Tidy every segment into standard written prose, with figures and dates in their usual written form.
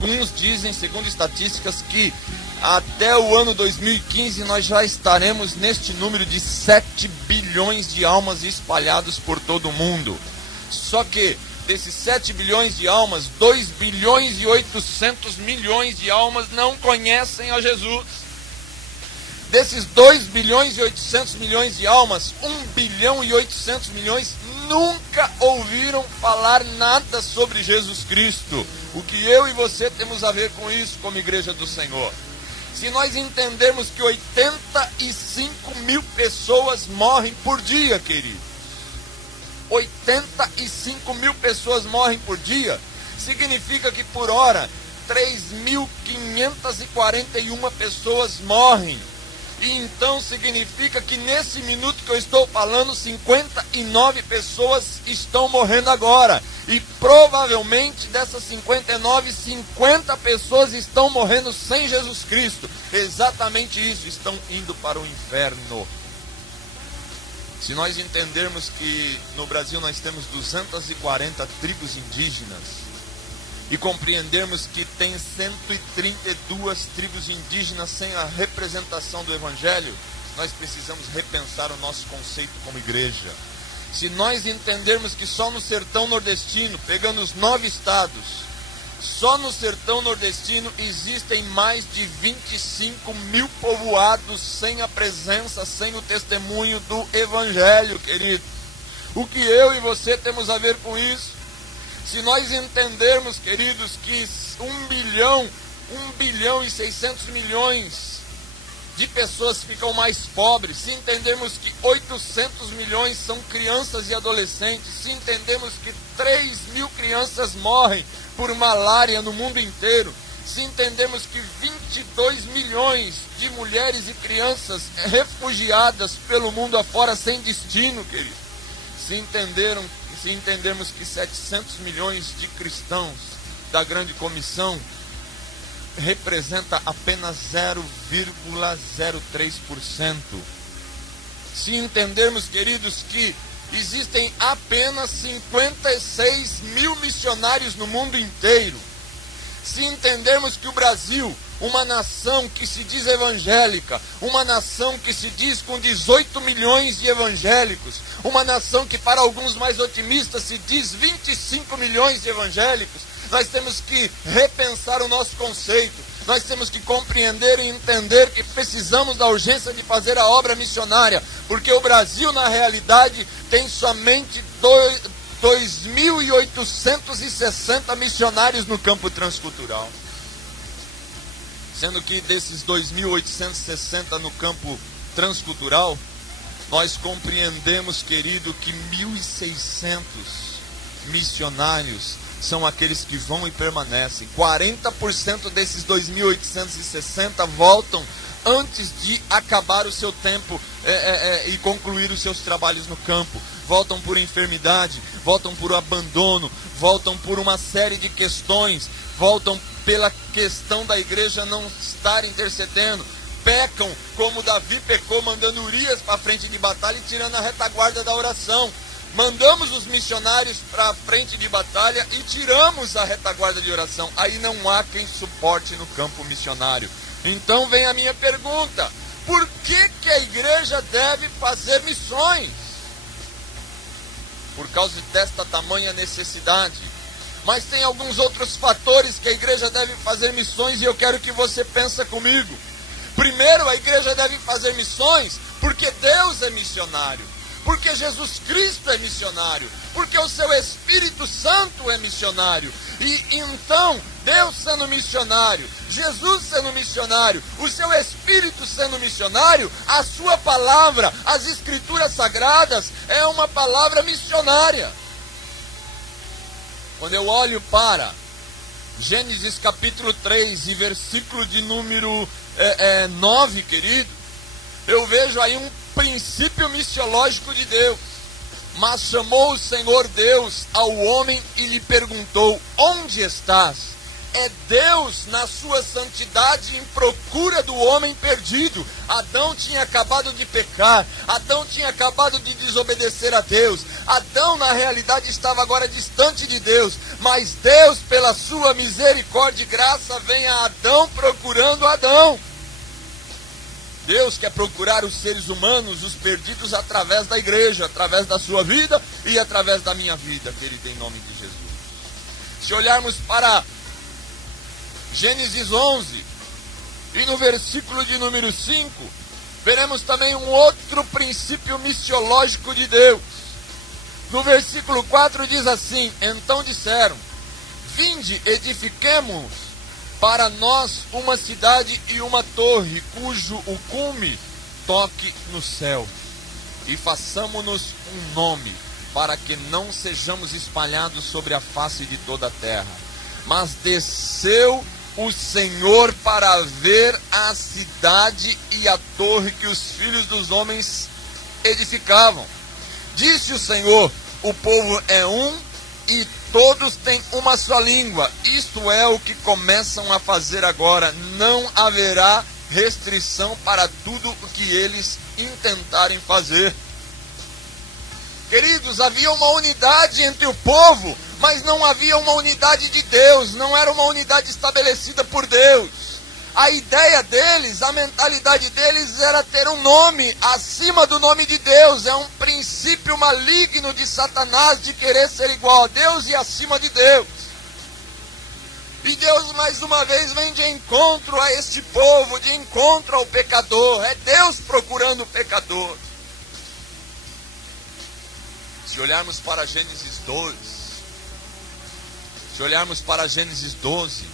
Alguns dizem, segundo estatísticas, que até o ano 2015 nós já estaremos neste número de 7 bilhões de almas espalhados por todo o mundo. Só que desses 7 bilhões de almas, 2 bilhões e 800 milhões de almas não conhecem a Jesus. Desses 2 bilhões e 800 milhões de almas, 1 bilhão e 800 milhões nunca ouviram falar nada sobre Jesus Cristo. O que eu e você temos a ver com isso como igreja do Senhor? Se nós entendermos que 85 mil pessoas morrem por dia, querido, 85 mil pessoas morrem por dia, significa que por hora 3.541 pessoas morrem. E então significa que nesse minuto que eu estou falando, 59 pessoas estão morrendo agora. E provavelmente dessas 59, 50 pessoas estão morrendo sem Jesus Cristo. Exatamente isso, estão indo para o inferno. Se nós entendermos que no Brasil nós temos 240 tribos indígenas, e compreendermos que tem 132 tribos indígenas sem a representação do Evangelho, nós precisamos repensar o nosso conceito como igreja. Se nós entendermos que só no sertão nordestino, pegando os 9 estados, só no sertão nordestino existem mais de 25 mil povoados sem a presença, sem o testemunho do Evangelho, querido. O que eu e você temos a ver com isso? Se nós entendermos, queridos, que 1 bilhão e 600 milhões de pessoas ficam mais pobres, se entendermos que 800 milhões são crianças e adolescentes, se entendemos que 3 mil crianças morrem por malária no mundo inteiro, se entendemos que 22 milhões de mulheres e crianças refugiadas pelo mundo afora sem destino, querido, se entendermos que 700 milhões de cristãos da grande comissão representa apenas 0,03%. Se entendermos, queridos, que existem apenas 56 mil missionários no mundo inteiro, se entendermos que o Brasil, uma nação que se diz evangélica, uma nação que se diz com 18 milhões de evangélicos, uma nação que para alguns mais otimistas se diz 25 milhões de evangélicos, nós temos que repensar o nosso conceito, nós temos que compreender e entender que precisamos da urgência de fazer a obra missionária, porque o Brasil na realidade tem somente 2.860 missionários no campo transcultural. Sendo que desses 2.860 no campo transcultural, nós compreendemos, querido, que 1.600 missionários são aqueles que vão e permanecem. 40% desses 2.860 voltam antes de acabar o seu tempo e concluir os seus trabalhos no campo. Voltam por enfermidade, voltam por abandono, voltam por uma série de questões, voltam pela questão da igreja não estar intercedendo, pecam como Davi pecou, mandando Urias para a frente de batalha e tirando a retaguarda da oração. Mandamos os missionários para a frente de batalha e tiramos a retaguarda de oração. Aí não há quem suporte no campo missionário. Então vem a minha pergunta: por que a igreja deve fazer missões? Por causa desta tamanha necessidade. Mas tem alguns outros fatores que a igreja deve fazer missões e eu quero que você pense comigo. Primeiro, a igreja deve fazer missões porque Deus é missionário, porque Jesus Cristo é missionário, porque o seu Espírito Santo é missionário. E então, Deus sendo missionário, Jesus sendo missionário, o seu Espírito sendo missionário, a sua palavra, as Escrituras Sagradas, é uma palavra missionária. Quando eu olho para Gênesis capítulo 3 e versículo de número 9, querido, eu vejo aí um princípio missiológico de Deus. Mas chamou o Senhor Deus ao homem e lhe perguntou: onde estás? é Deus na sua santidade em procura do homem perdido. Adão tinha acabado de pecar, Adão tinha acabado de desobedecer a Deus. Adão na realidade estava agora distante de Deus, mas Deus pela sua misericórdia e graça vem a Adão procurando Adão. Deus quer procurar os seres humanos, os perdidos, através da igreja, através da sua vida e através da minha vida, querido, em nome de Jesus. Se olharmos para Gênesis 11, e no versículo de número 5, veremos também um outro princípio missiológico de Deus. No versículo 4 diz assim: então disseram, vinde, edifiquemos para nós uma cidade e uma torre, cujo o cume toque no céu, e façamo-nos um nome, para que não sejamos espalhados sobre a face de toda a terra. Mas desceu o Senhor para ver a cidade e a torre que os filhos dos homens edificavam. Disse o Senhor, o povo é um e todos têm uma só língua. Isto é o que começam a fazer agora. Não haverá restrição para tudo o que eles intentarem fazer. Queridos, havia uma unidade entre o povo, mas não havia uma unidade de Deus, não era uma unidade estabelecida por Deus. A ideia deles, a mentalidade deles era ter um nome acima do nome de Deus. É um princípio maligno de Satanás de querer ser igual a Deus e acima de Deus. E Deus mais uma vez vem de encontro a este povo, de encontro ao pecador. É Deus procurando o pecador. Se olharmos para Gênesis 12,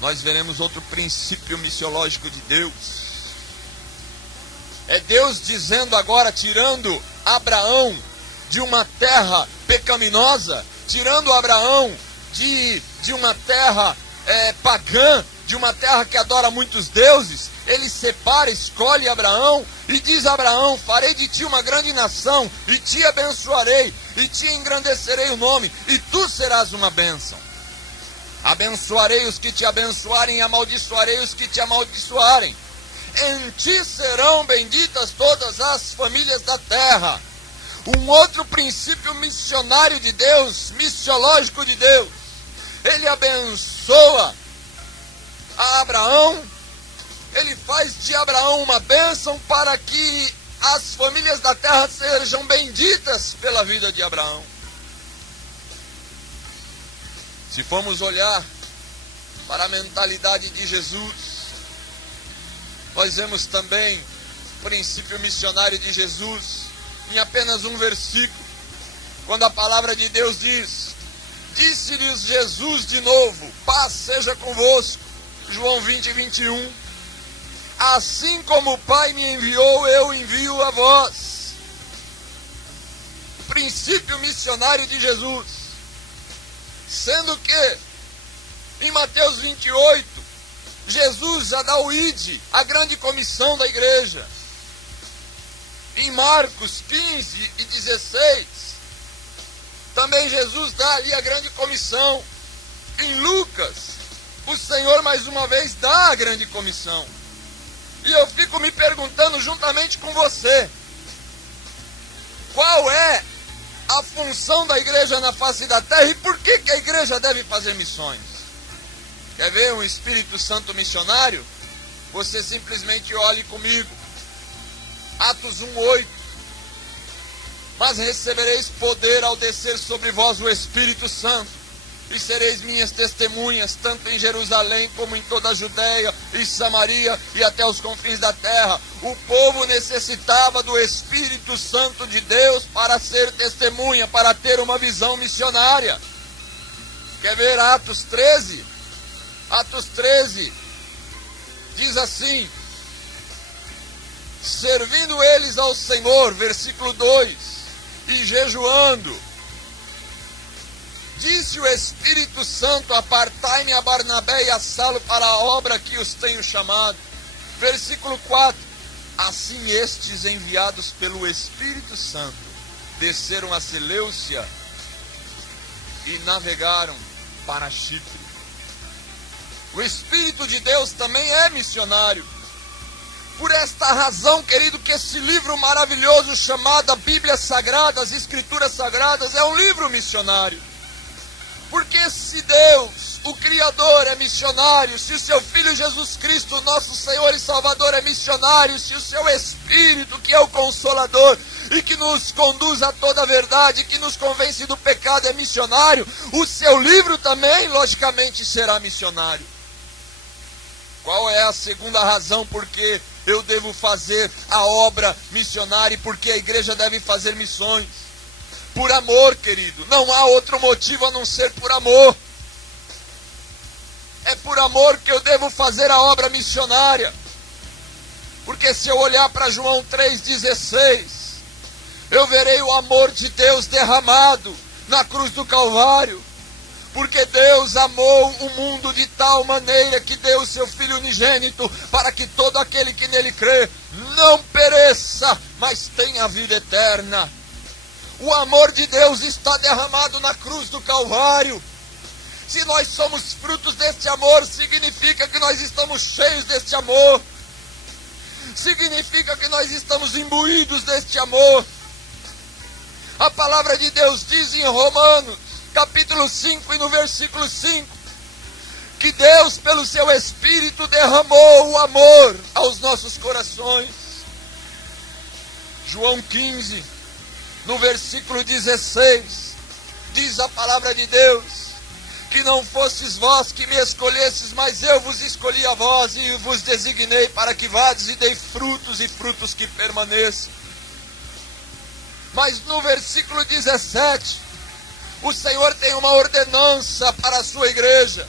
nós veremos outro princípio missiológico de Deus. É Deus dizendo agora, tirando Abraão de uma terra pecaminosa, tirando Abraão de uma terra pagã, de uma terra que adora muitos deuses. Ele separa, escolhe Abraão e diz a Abraão, farei de ti uma grande nação, e te abençoarei, e te engrandecerei o nome, e tu serás uma bênção. Abençoarei os que te abençoarem, e amaldiçoarei os que te amaldiçoarem. Em ti serão benditas todas as famílias da terra. Um outro princípio missionário de Deus, missiológico de Deus. Ele abençoa a Abraão, ele faz de Abraão uma bênção para que as famílias da terra sejam benditas pela vida de Abraão. Se formos olhar para a mentalidade de Jesus, nós vemos também o princípio missionário de Jesus em apenas um versículo, quando a palavra de Deus diz: disse-lhes Jesus de novo, paz seja convosco. João 20, 21. Assim como o Pai me enviou, eu envio a vós. O princípio missionário de Jesus. Sendo que, em Mateus 28, Jesus já dá o ide, a grande comissão da igreja. Em Marcos 15 e 16, também Jesus dá ali a grande comissão. Em Lucas, o Senhor mais uma vez dá a grande comissão. E eu fico me perguntando juntamente com você, qual é a função da igreja na face da terra e por que a igreja deve fazer missões? Quer ver um Espírito Santo missionário? Você simplesmente olhe comigo. Atos 1:8. Mas recebereis poder ao descer sobre vós o Espírito Santo, e sereis minhas testemunhas, tanto em Jerusalém como em toda a Judéia e Samaria e até os confins da terra. O povo necessitava do Espírito Santo de Deus para ser testemunha, para ter uma visão missionária. Quer ver Atos 13? Atos 13 diz assim: servindo eles ao Senhor, versículo 2, e jejuando, disse o Espírito Santo, apartai-me a Barnabé e a Saulo para a obra que os tenho chamado. Versículo 4, assim estes, enviados pelo Espírito Santo, desceram a Seleucia e navegaram para Chipre. O Espírito de Deus também é missionário. Por esta razão, querido, que esse livro maravilhoso chamado a Bíblia Sagrada, as Escrituras Sagradas, é um livro missionário. Porque se Deus, o Criador, é missionário, se o seu Filho Jesus Cristo, nosso Senhor e Salvador, é missionário, se o seu Espírito, que é o Consolador e que nos conduz a toda a verdade, que nos convence do pecado, é missionário, o seu livro também, logicamente, será missionário. Qual é a segunda razão por que eu devo fazer a obra missionária e por que a igreja deve fazer missões? Por amor, querido. Não há outro motivo a não ser por amor. É por amor que eu devo fazer a obra missionária. Porque se eu olhar para João 3,16, eu verei o amor de Deus derramado na cruz do Calvário. Porque Deus amou o mundo de tal maneira que deu o seu Filho unigênito para que todo aquele que nele crê não pereça, mas tenha a vida eterna. O amor de Deus está derramado na cruz do Calvário. Se nós somos frutos deste amor, significa que nós estamos cheios deste amor. Significa que nós estamos imbuídos deste amor. A palavra de Deus diz em Romanos, capítulo 5 e no versículo 5, que Deus, pelo seu Espírito, derramou o amor aos nossos corações. João 15, no versículo 16, diz a palavra de Deus, que não fostes vós que me escolhestes, mas eu vos escolhi a vós e vos designei para que vades e dei frutos e frutos que permaneçam. Mas no versículo 17, o Senhor tem uma ordenança para a sua igreja,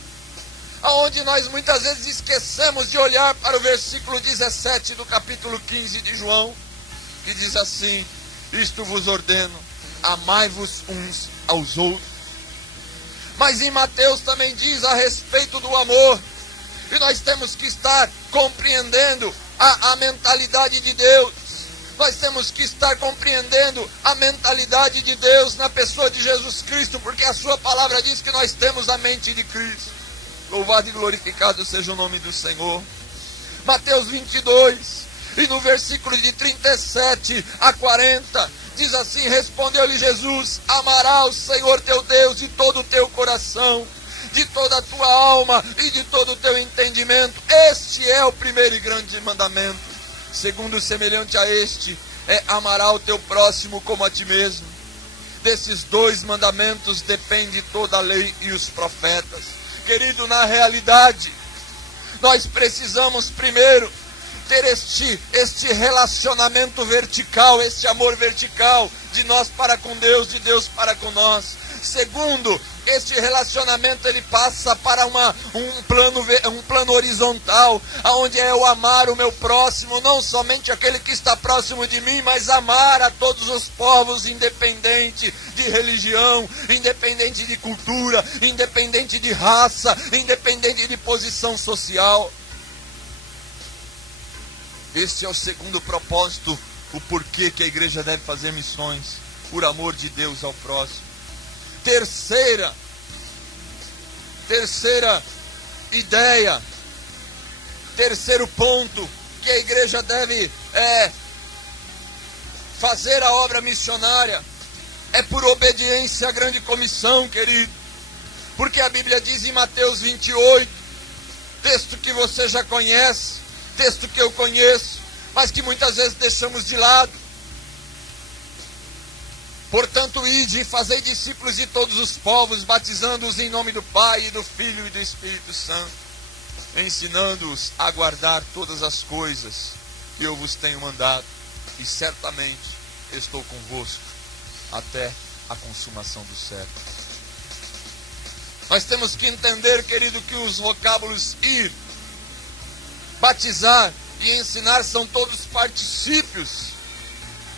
aonde nós muitas vezes esquecemos de olhar para o versículo 17 do capítulo 15 de João, que diz assim: isto vos ordeno, amai-vos uns aos outros. Mas em Mateus também diz a respeito do amor, e nós temos que estar compreendendo a mentalidade de Deus. Nós temos que estar compreendendo a mentalidade de Deus na pessoa de Jesus Cristo, porque a sua palavra diz que nós temos a mente de Cristo. Louvado e glorificado seja o nome do Senhor. Mateus 22, e no versículo de 37 a 40, diz assim: respondeu-lhe Jesus: amarás o Senhor teu Deus de todo o teu coração, de toda a tua alma e de todo o teu entendimento. Este é o primeiro e grande mandamento. Segundo, semelhante a este, é amarás o teu próximo como a ti mesmo. Desses dois mandamentos depende toda a lei e os profetas. Querido, na realidade, nós precisamos primeiro ter este relacionamento vertical, este amor vertical de nós para com Deus, de Deus para com nós. Segundo, este relacionamento ele passa para um plano horizontal, onde é eu amar o meu próximo, não somente aquele que está próximo de mim, mas amar a todos os povos, independente de religião, independente de cultura, independente de raça, independente de posição social. Este é o segundo propósito, o porquê que a igreja deve fazer missões, por amor de Deus ao próximo. Terceira ideia, terceiro ponto que a igreja deve fazer a obra missionária, é por obediência à grande comissão, querido. Porque a Bíblia diz em Mateus 28, texto que você já conhece, texto que eu conheço, mas que muitas vezes deixamos de lado. Portanto, ide e fazei discípulos de todos os povos, batizando-os em nome do Pai, e do Filho e do Espírito Santo, ensinando-os a guardar todas as coisas que eu vos tenho mandado, e certamente estou convosco até a consumação do século. Nós temos que entender, querido, que os vocábulos ir, batizar e ensinar são todos particípios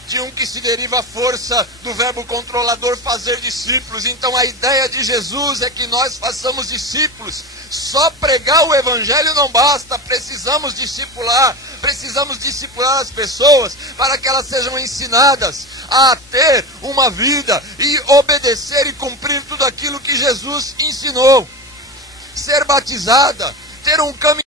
de um que se deriva a força do verbo controlador fazer discípulos. Então a ideia de Jesus é que nós façamos discípulos. Só pregar o evangelho não basta, precisamos discipular as pessoas para que elas sejam ensinadas a ter uma vida e obedecer e cumprir tudo aquilo que Jesus ensinou. Ser batizada, ter um caminhão